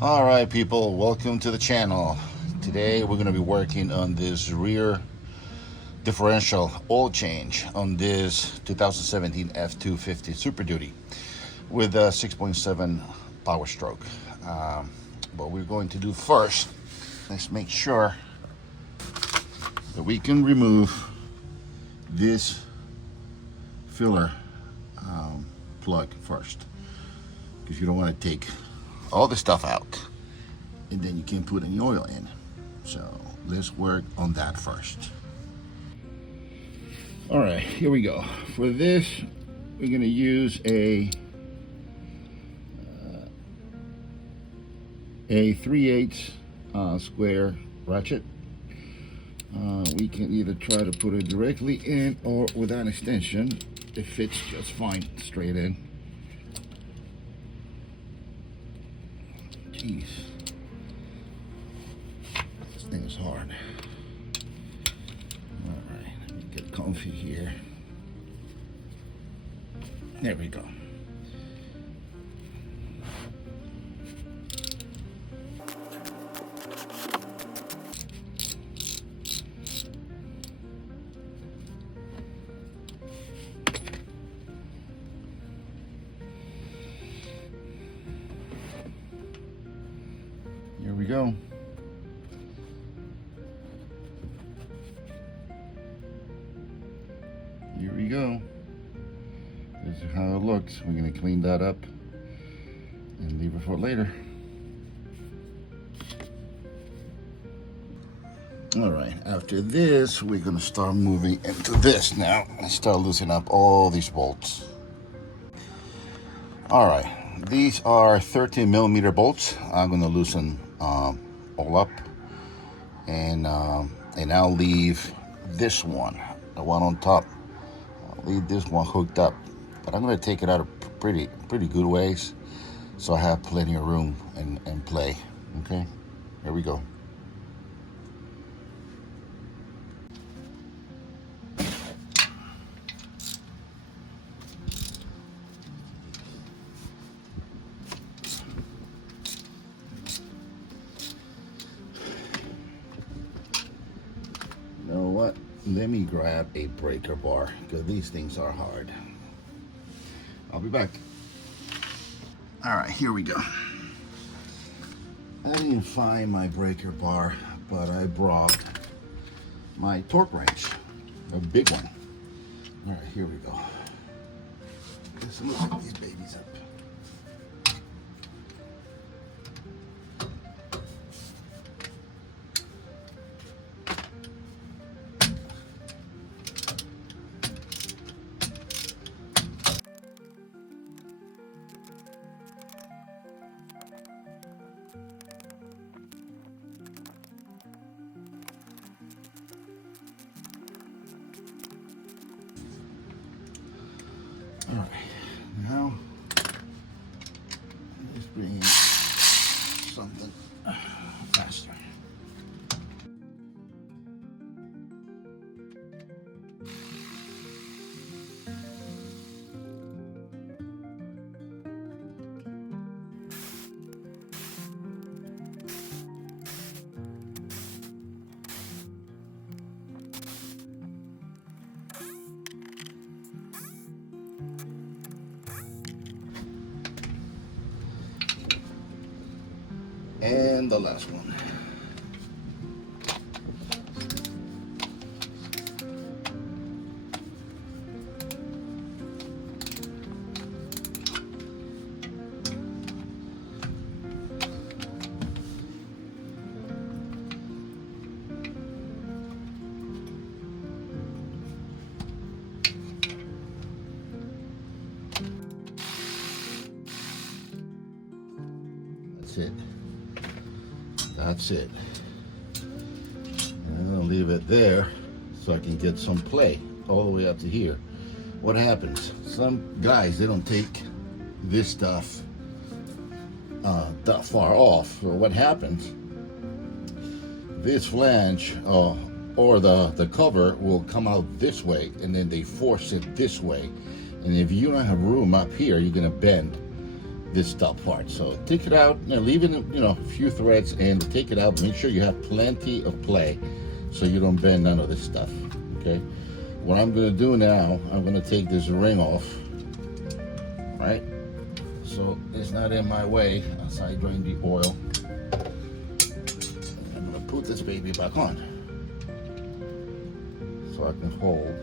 All right, people, welcome to the channel. Today we're going to be working on this rear differential oil change on this 2017 F250 Super Duty with a 6.7 power stroke. What we're going to do first, let's make sure that we can remove this filler plug first, because you don't want to take all the stuff out and then you can't put any oil in. So let's work on that first. All right, here we go. For this, we're going to use a 3/8 square ratchet. We can either try to put it directly in or with an extension. It fits just fine straight in. Jeez, this thing is hard. All right, let me get comfy here. There we go. Here we go. Here we go. This is how it looks. We're going to clean that up and leave it for later. All right, after this, we're going to start moving into this now and start loosening up all these bolts. All right, these are 13mm bolts. I'm going to loosen all up, and I'll leave this one, the one on top. I'll leave this one hooked up, but I'm going to take it out a pretty good ways, so I have plenty of room and play. Okay, here we go. You know what? Let me grab a breaker bar, because these things are hard. I'll be back. All right, here we go. I didn't find my breaker bar, but I brought my torque wrench, a big one. All right, here we go. Let's look these babies up. All right, now let's bring in something faster. And the last one. That's it. That's it. And I'll leave it there so I can get some play all the way up to here. What happens? Some guys, they don't take this stuff that far off. So what happens? This flange or the cover will come out this way, and then they force it this way. And if you don't have room up here, you're gonna bend this top part. So take it out and leave it, a few threads, and take it out. Make sure you have plenty of play so you don't bend none of this stuff. Okay, what I'm going to do now, I'm going to take this ring off, right, so it's not in my way as I drain the oil. I'm going to put this baby back on so I can hold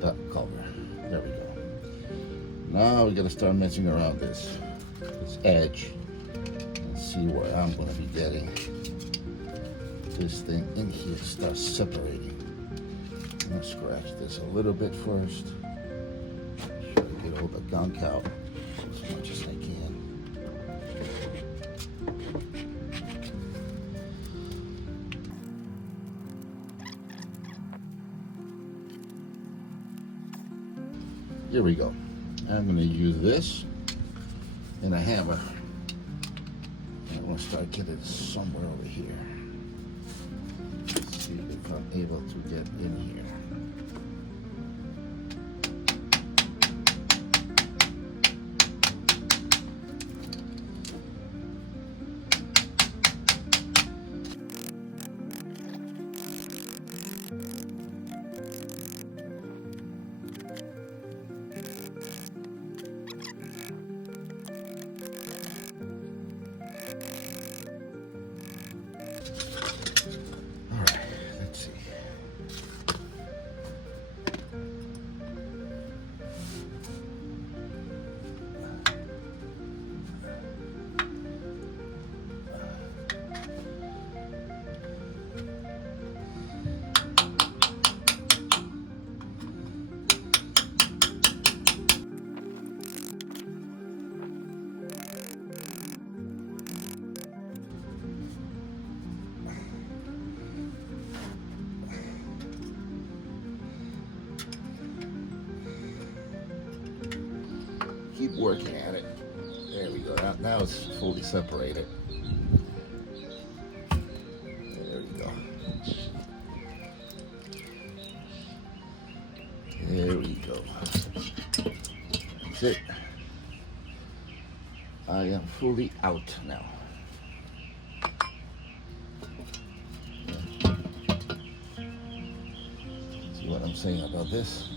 that cover. There we go. Now we got to start messing around this edge and see where I'm going to be getting this thing in here. Start separating. I'm going to scratch this a little bit first. Try to get all the gunk out as much as I can. Here we go. I'm going to use this and a hammer. I'm going to start getting somewhere over here. Let's see if I'm able to get in here. Keep working at it. There we go. Now it's fully separated. There we go. There we go. That's it. I am fully out now. See what I'm saying about this?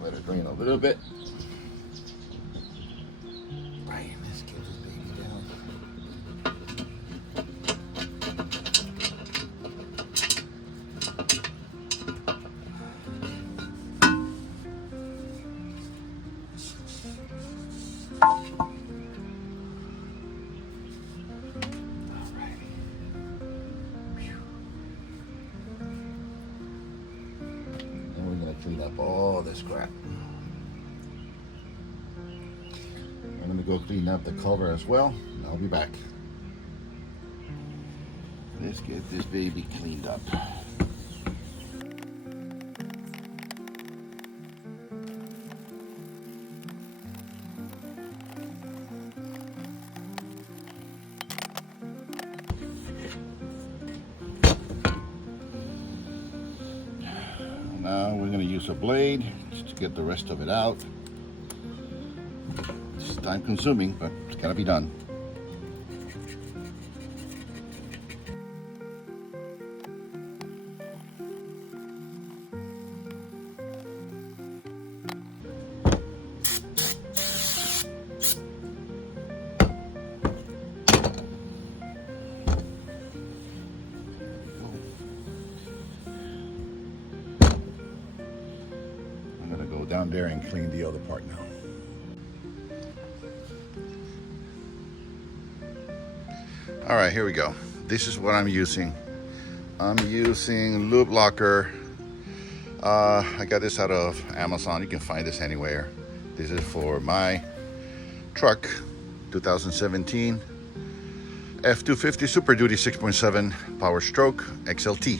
Let it drain a little bit. Right, let's get this baby down. Clean up all this crap. I'm going to go clean up the cover as well, and I'll be back. Let's get this baby cleaned up. Now we're going to use a blade to get the rest of it out. It's time consuming, but it's got to be done. Down there and clean the other part now. All right, here we go. This is what I'm using. I'm using lube locker. I got this out of Amazon. You can find this anywhere. This is for my truck, 2017 F250 Super Duty 6.7 Power Stroke XLT.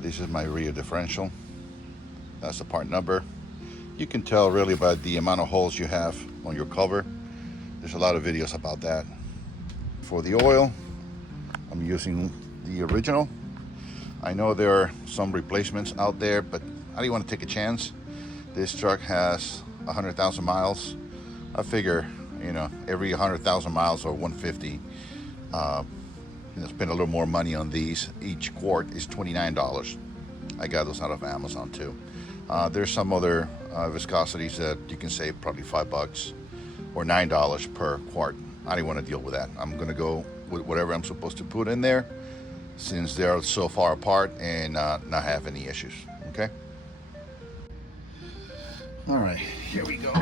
This is my rear differential. That's the part number. You can tell really by the amount of holes you have on your cover. There's a lot of videos about that. For the oil, I'm using the original I know there are some replacements out there, but I didn't want to take a chance. This truck has 100,000 miles. I figure, you know, every 100,000 miles or 150, spend a little more money on these. Each quart is $29. I got those out of Amazon too. There's some other viscosities that you can save probably $5 or $9 per quart. I didn't want to deal with that. I'm gonna go with whatever I'm supposed to put in there, since they're so far apart, and not have any issues. Okay. All right, here we go.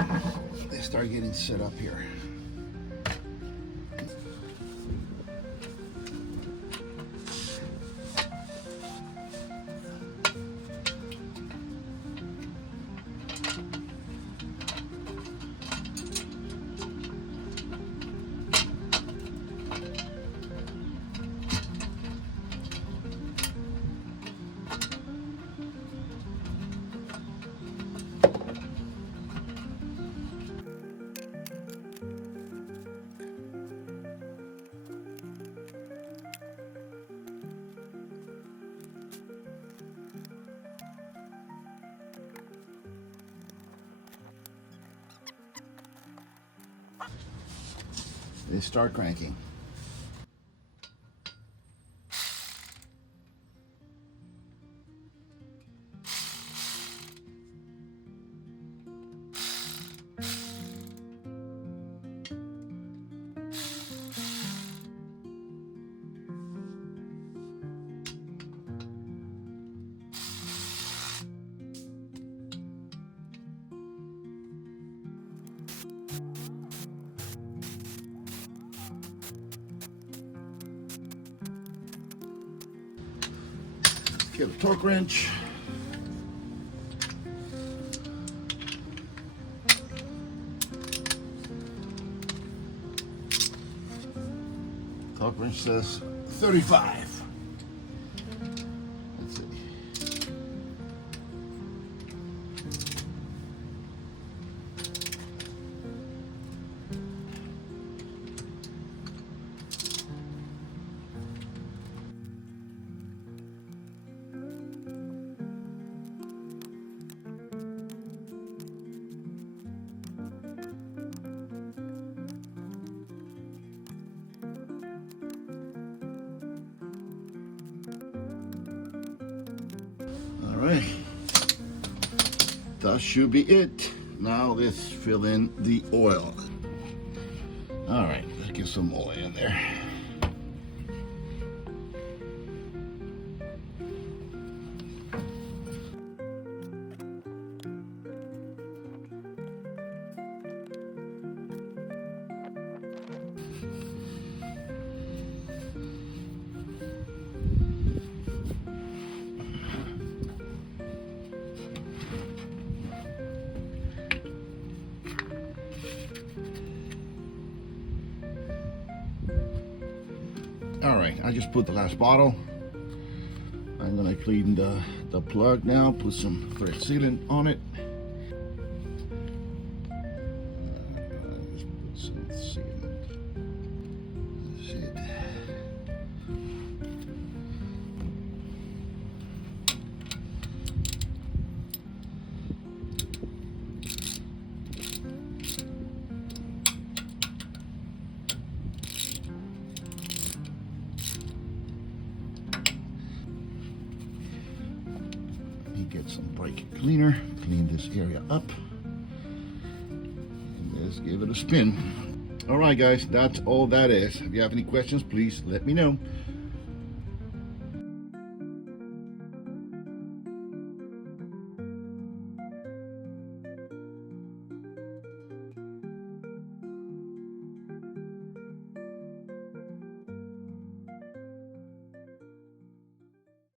Let's start getting set up here. They start cranking. Get a torque wrench. Torque wrench says 35. Let's see. All right, that should be it. Now let's fill in the oil. All right, let's get some oil in there. All right, I just put the last bottle. I'm gonna clean the plug now, put some thread sealant on it. Let's put some sealant. That's it. Get some brake cleaner, clean this area up, and let's give it a spin. All right, guys, that's all that is. If you have any questions, please let me know.